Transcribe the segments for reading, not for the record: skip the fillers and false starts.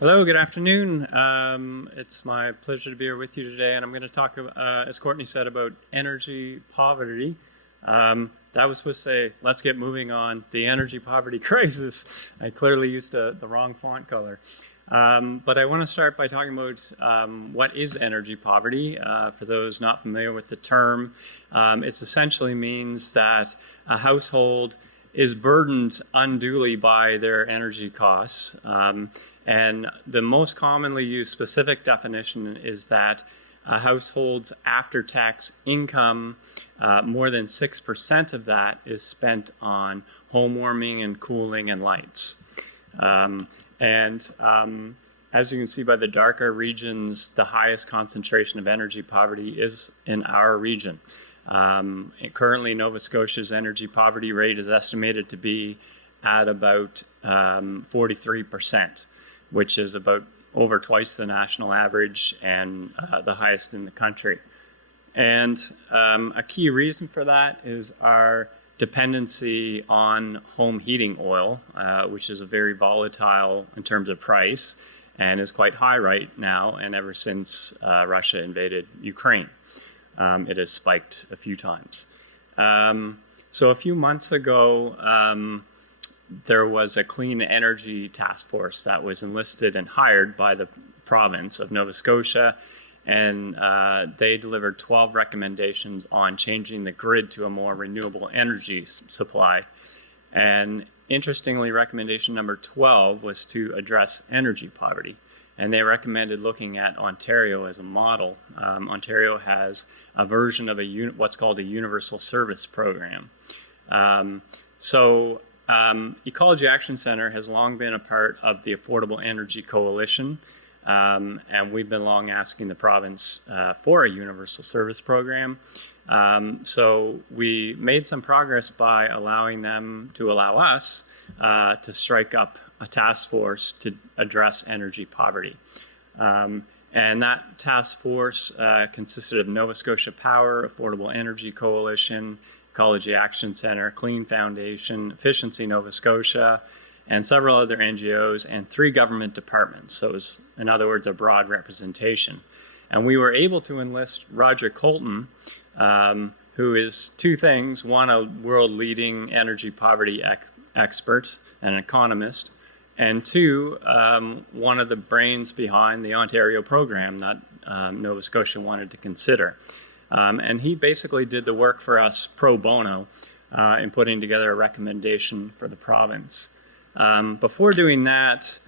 Hello, good afternoon. It's my pleasure to be here with you today, and I'm going to talk, as Courtney said, about energy poverty. That was supposed to say, let's get moving on the energy poverty crisis. I clearly used the wrong font color. But I want to start by talking about what is energy poverty. For those not familiar with the term, it essentially means that a household is burdened unduly by their energy costs. And the most commonly used specific definition is that a household's after-tax income, more than 6% of that is spent on home warming and cooling and lights. As you can see by the darker regions, the highest concentration of energy poverty is in our region. Currently, Nova Scotia's energy poverty rate is estimated to be at about 43%, which is about over twice the national average and the highest in the country. And a key reason for that is our dependency on home heating oil, which is a very volatile in terms of price and is quite high right now and ever since Russia invaded Ukraine. It has spiked a few times. So a few months ago, there was a clean energy task force that was enlisted and hired by the province of Nova Scotia, and they delivered 12 recommendations on changing the grid to a more renewable energy supply. And interestingly, recommendation number 12 was to address energy poverty. And they recommended looking at Ontario as a model. Ontario has a version of what's called a universal service program. Ecology Action Centre has long been a part of the Affordable Energy Coalition, and we've been long asking the province for a universal service program. So we made some progress by allowing them to allow us to strike up a task force to address energy poverty. And that task force consisted of Nova Scotia Power, Affordable Energy Coalition, Ecology Action Centre, Clean Foundation, Efficiency Nova Scotia, and several other NGOs and 3 government departments. So it was, in other words, a broad representation. And we were able to enlist Roger Colton, who is 2 things. One, a world-leading energy poverty expert and an economist, and 2, one of the brains behind the Ontario program that Nova Scotia wanted to consider. And he basically did the work for us pro bono in putting together a recommendation for the province. Before doing that,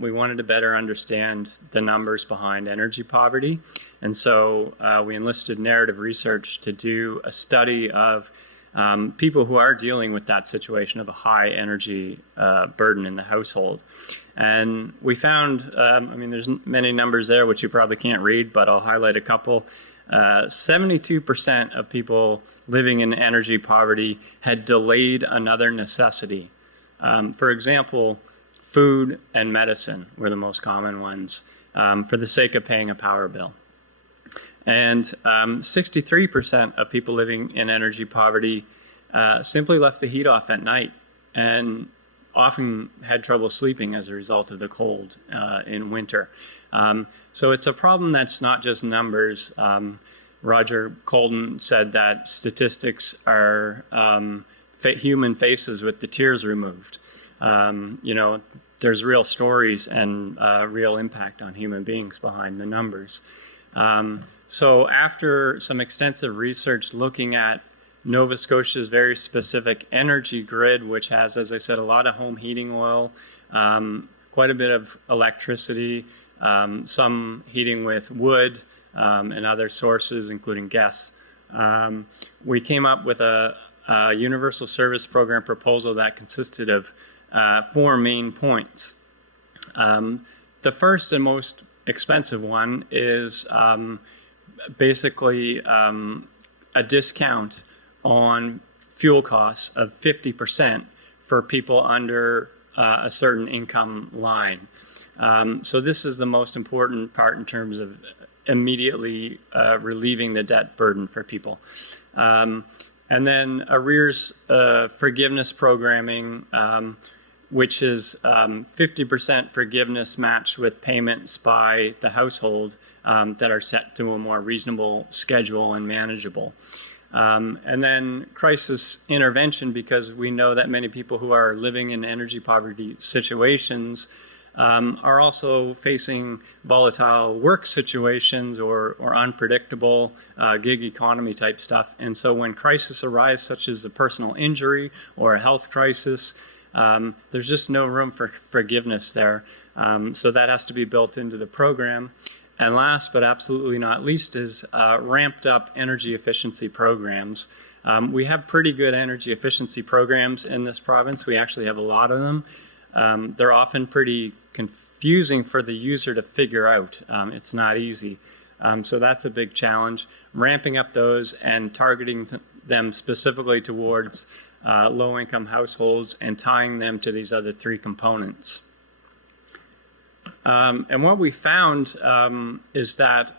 we wanted to better understand the numbers behind energy poverty. And so we enlisted Narrative Research to do a study of people who are dealing with that situation of a high energy burden in the household. And we found, there's many numbers there which you probably can't read, but I'll highlight a couple. 72% of people living in energy poverty had delayed another necessity. For example, food and medicine were the most common ones for the sake of paying a power bill. And 63% of people living in energy poverty simply left the heat off at night and often had trouble sleeping as a result of the cold in winter. So it's a problem that's not just numbers. Roger Colton said that statistics are human faces with the tears removed. There's real stories and real impact on human beings behind the numbers. So after some extensive research looking at Nova Scotia's very specific energy grid, which has, as I said, a lot of home heating oil, quite a bit of electricity, some heating with wood and other sources, including gas. We came up with a universal service program proposal that consisted of 4 main points. The first and most expensive one is basically a discount on fuel costs of 50% for people under a certain income line. So this is the most important part in terms of immediately relieving the debt burden for people. And then arrears forgiveness programming which is 50% forgiveness matched with payments by the household that are set to a more reasonable schedule and manageable. And then crisis intervention, because we know that many people who are living in energy poverty situations are also facing volatile work situations or unpredictable gig economy type stuff. And so when crisis arise, such as a personal injury or a health crisis, there's just no room for forgiveness there. So that has to be built into the program. And last but absolutely not least is ramped up energy efficiency programs. We have pretty good energy efficiency programs in this province. We actually have a lot of them. They're often pretty confusing for the user to figure out. It's not easy. So that's a big challenge. Ramping up those and targeting them specifically towards low-income households and tying them to these other three components. And what we found is that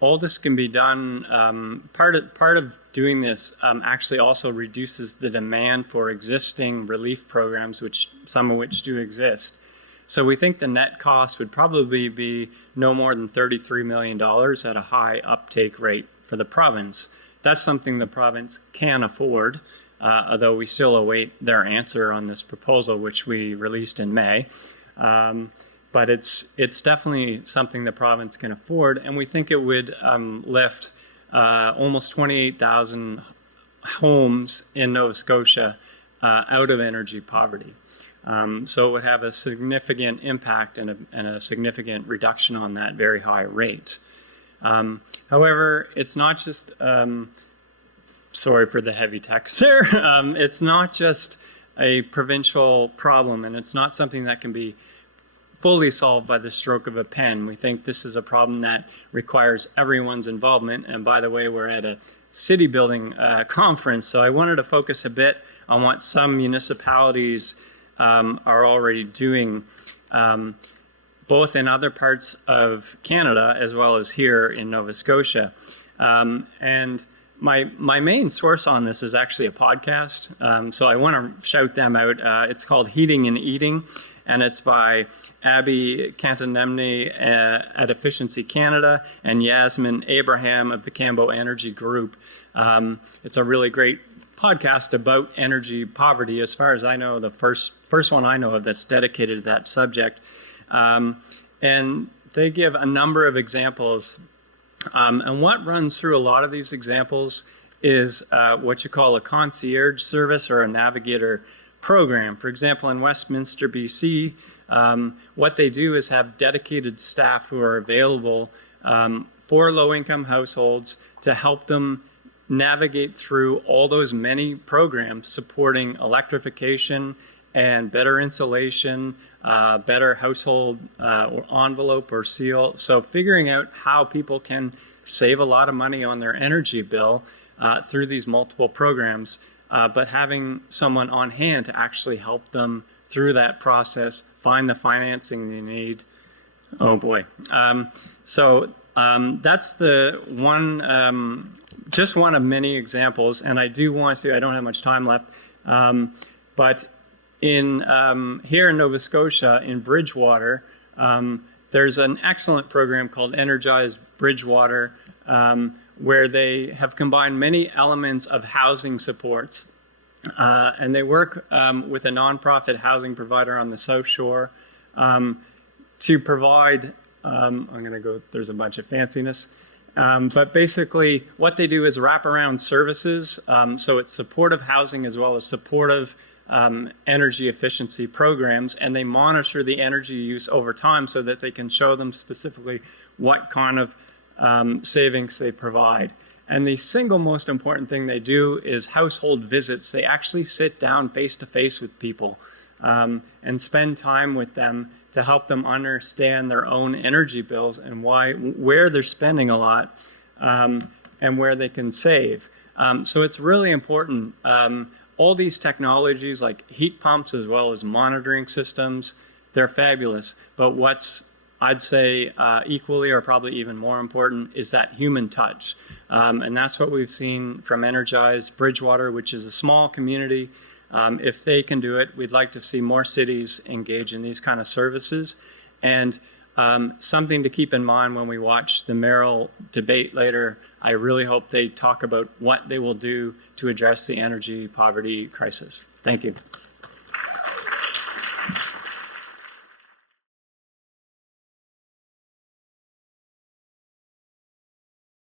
all this can be done, part of doing this actually also reduces the demand for existing relief programs, some of which do exist. So we think the net cost would probably be no more than $33 million at a high uptake rate for the province. That's something the province can afford, although we still await their answer on this proposal, which we released in May. But it's definitely something the province can afford, and we think it would lift almost 28,000 homes in Nova Scotia out of energy poverty. So it would have a significant impact and a significant reduction on that very high rate. However, it's not just, sorry for the heavy text there, it's not just a provincial problem, and it's not something that can be fully solved by the stroke of a pen. We think this is a problem that requires everyone's involvement. And by the way, we're at a city building conference, so I wanted to focus a bit on what some municipalities are already doing, both in other parts of Canada as well as here in Nova Scotia. And my main source on this is actually a podcast, so I want to shout them out. It's called Heating and Eating, and it's by Abby Cantanemny at Efficiency Canada and Yasmin Abraham of the Cambo Energy Group. It's a really great podcast about energy poverty. As far as I know, the first one I know of that's dedicated to that subject. And they give a number of examples. And what runs through a lot of these examples is what you call a concierge service or a navigator program. For example, in Westminster, BC, what they do is have dedicated staff who are available for low-income households to help them navigate through all those many programs supporting electrification and better insulation, better household envelope or seal. So figuring out how people can save a lot of money on their energy bill through these multiple programs, but having someone on hand to actually help them through that process, find the financing they need. Oh boy. So that's the one, just one of many examples, and I don't have much time left, but here in Nova Scotia, in Bridgewater, there's an excellent program called Energize Bridgewater, where they have combined many elements of housing supports. And they work with a nonprofit housing provider on the South Shore to provide, there's a bunch of fanciness, but basically what they do is wraparound services. So it's supportive housing as well as supportive energy efficiency programs, and they monitor the energy use over time so that they can show them specifically what kind of savings they provide. And the single most important thing they do is household visits. They actually sit down face-to-face with people and spend time with them to help them understand their own energy bills and where they're spending a lot and where they can save. So it's really important. All these technologies like heat pumps as well as monitoring systems, they're fabulous. But what's, I'd say, equally or probably even more important is that human touch. And that's what we've seen from Energize Bridgewater, which is a small community If they can do it, we'd like to see more cities engage in these kind of services. And something to keep in mind when we watch the mayoral debate later, I really hope they talk about what they will do to address the energy poverty crisis. Thank you.